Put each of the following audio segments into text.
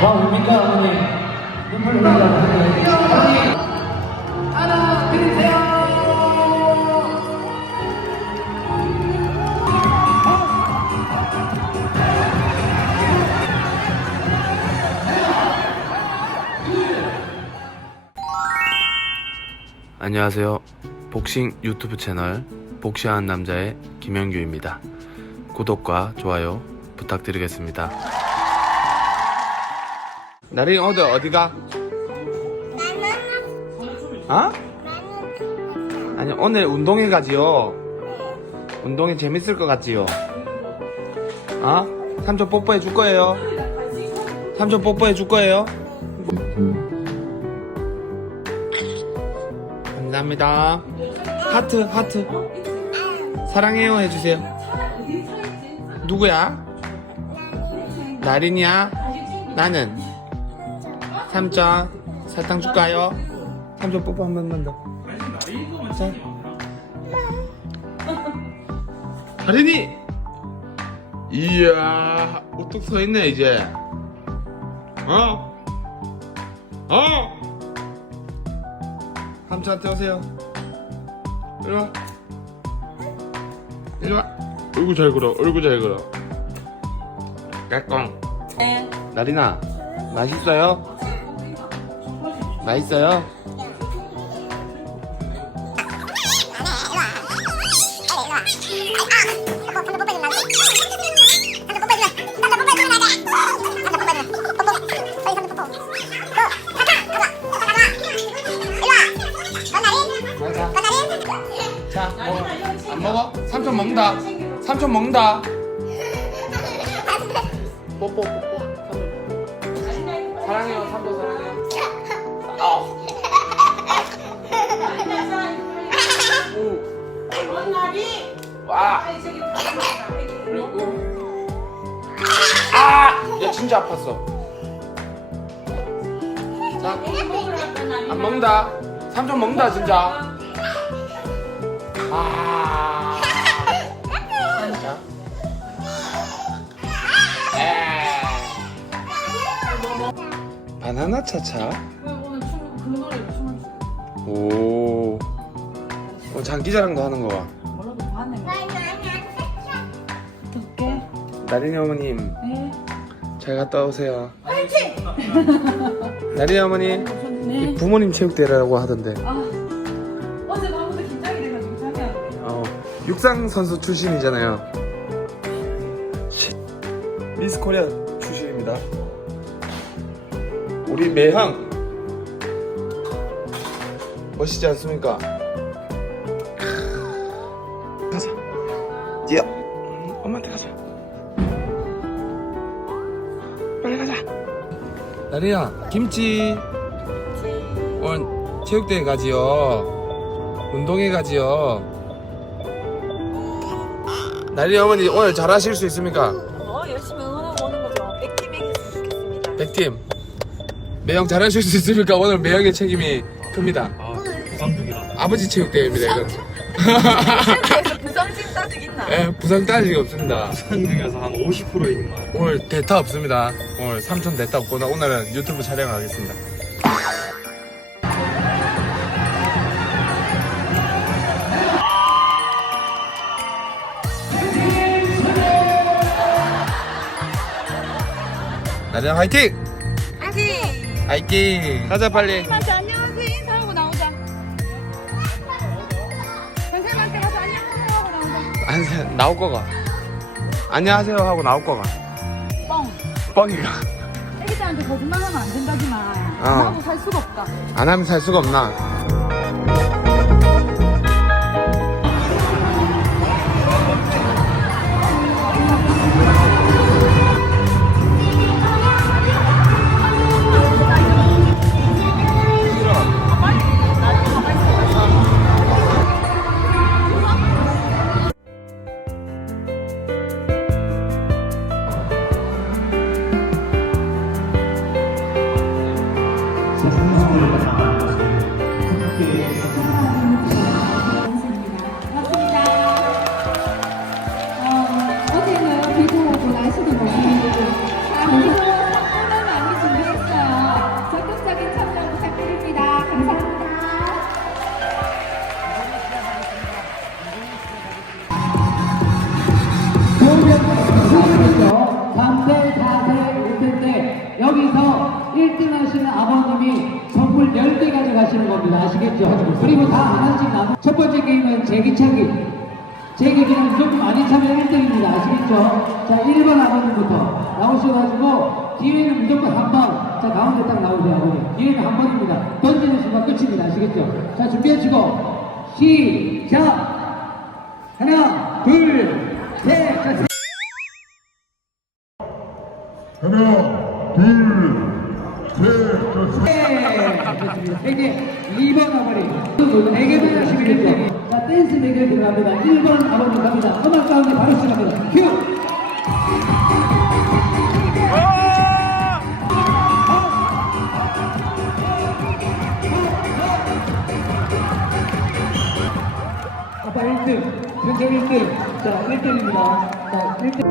와 뭡니까 어머니 눈물 어머니 하나 드리세요 안녕하세요. 복싱 유튜브 채널 복싱하는 남자의 김영규입니다. 구독과 좋아요 부탁드리겠습니다. 나린 어디 어디가? 어? 아니 오늘 운동회 가지요. 운동회 재밌을 것 같지요. 어? 삼촌 뽀뽀해 줄 거예요. 삼촌 뽀뽀해 줄 거예요. 감사합니다. 하트, 하트. 사랑해요 해주세요. 누구야? 나린이야? 나는? 삼촌, 사탕 줄까요? 삼촌 뽀뽀 한 번만 더. 자. 나린이! 이야, 우뚝 서 있네, 이제. 어? 어? 삼촌한테 오세요. 이리 와. 이리 와. 얼굴 잘 걸어. 얼굴 잘 걸어. 깔끔. 나리나, 맛있어요? 맛있어요? 자, 먹어. 안 먹어? 삼촌 먹는다. 삼촌 먹는다. 뽀뽀, 진짜 아팠어. 자, 안 먹는다. 삼촌 먹는다, 진짜. 아. 진짜. 에. 바나나 차차. 오늘 춤, 그 노래로 춤을 추고 오. 어, 장기자랑도 하는 거 봐. 뭐라도 봤네 어떡해? 나린이 어머님, 네 잘 갔다 오세요. 나린이 어머니, 이네 부모님 체육대회라고 하던데. 아, 어제 밤부터 긴장이 돼가지고 잠이 안 돼. 어, 육상 선수 출신이잖아요. 미스 코리아 출신입니다. 우리 매형 멋있지 않습니까? 가자. 나리야, 김치. 오늘 체육대회 가지요. 운동회 가지요. 나리 어머니 오늘 잘하실 수 있습니까? 어, 열심히 응원하고 오는 거죠. 백팀 이겼으면 좋겠습니다. 백팀 매형 잘하실 수 있습니까? 오늘 매형의 책임이 큽니다. 아버지 체육대회입니다 이건. 그래서 부상팀 따직 있나? 예, 부상 따질 게 없습니다. 산 중에서 한 50% 있는 거 오늘 대타 없습니다. 오늘 삼촌 대타 없고 나 오늘은 유튜브 촬영을 하겠습니다. 나리랑 화이팅! 아기! 화이팅! 가자 빨리. 선생님한테 안녕 안 나올 거가. 안녕하세요 하고 나올 거가. 뻥! 뻥이가. 애기들한테 거짓말하면 안 된다지만 어. 나도 살 수가 없다. 안 하면 살 수가 없나? 겁니다. 아시겠죠? 그리고 다 하나씩 나눠. 첫 번째 게임은 제기차기. 제기기는 무조건 많이 차면 1등입니다. 아시겠죠? 자, 1번 아버님부터 나오셔가지고 기회는 무조건 한 번. 자, 가운데 딱 나오세요, 아버님. 기회는 한 번입니다. 던지는 순간 끝입니다. 아시겠죠? 자, 준비하시고 시작! 하나, 둘, 셋. 하나. 세 개. 2번 아버님. 네 개만 하시면 됩니다. 자, 댄스 대결 들어갑니다. 1번 아버님 갑니다. 음악 가운데 바로 시작합니다. 큐! 아빠 1등. 현재 1등. 자, 1등입니다. 자, 1등.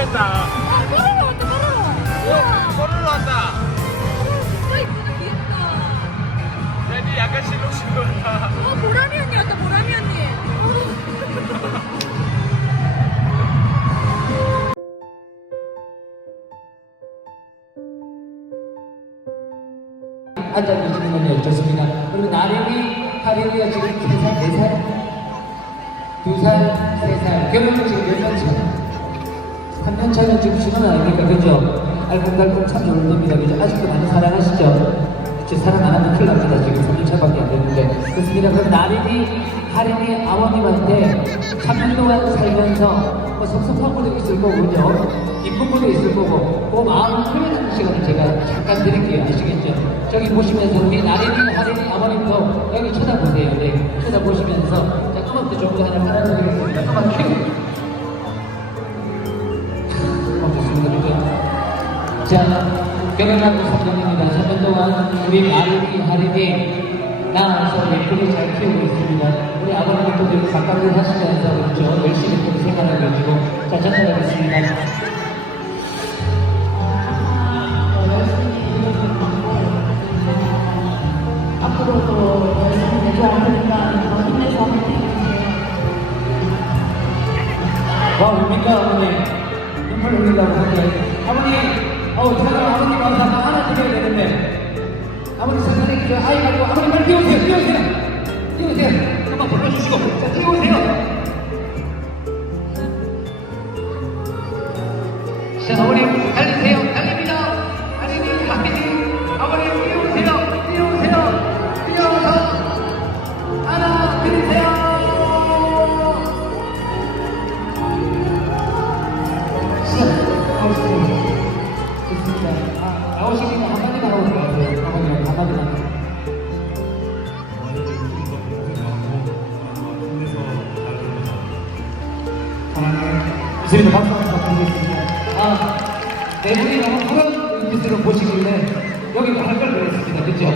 주춤했다 아, 뽀로로 왔다, 뽀로로. 우와. 거르러 왔다 진짜 이쁘다, 귀엽다. 야니 약간 실룩실룩하다 어, 보람이 언니 왔다, 보람이 언니. 어. 앉아계시는 건요 좋습니다. 그리고 나령이, 하령이가 지금 3살, 4살? 2살, 3살. 결혼은 지금 몇년 차? 3년 차는 지금 신혼 아닙니까? 그죠? 알콩달콩 참 좋은 겁니다. 그죠? 아직도 많이 사랑하시죠? 그쵸? 사랑 안 하면 큰일 납니다. 지금 3년 차밖에 안 됐는데. 그렇습니다. 그럼 나령이, 하령이 아버님한테 3년 동안 살면서 뭐 섭섭한 것도 있을 거고, 그죠? 이쁜 것도 있을 거고, 그 마음을 표현하는 시간을 제가 잠깐 드릴게요. 아시겠죠? 저기 보시면서 우리 나린이, 하린이 아버님도 여기 쳐다보세요. 네. 쳐다보시면서 자, 음악도 거 하나 깔아드리겠습 자, 결혼하고 3년입니다. 3년 동안 우리 나린이, 하린이 낳아서 예쁘게 잘 키우고 있습니다. 우리 아버님도 늘 가까이 하시면서 그렇죠. 열심히 또 생활하고 계시고 자 전달하겠습니다. 앞으로도 열심히 내줘야 하니까 더 힘내서 화이팅 해주세요. 와 뭡니까 어머니 눈물 흘리려고 하니 아버님 어우 제가 아버님 나 하나 드려야 되는데. 아버님 세상에 그 아이 갖고 아버님 빨리 뛰어오세요 뛰어오세요. 뛰어오세요. 한번 불러주시고. 자 뛰어오세요. 자 어머님 달리세요 너무 그런 눈빛으로 보시길래 여기도 할걸 그랬습니다. 그죠?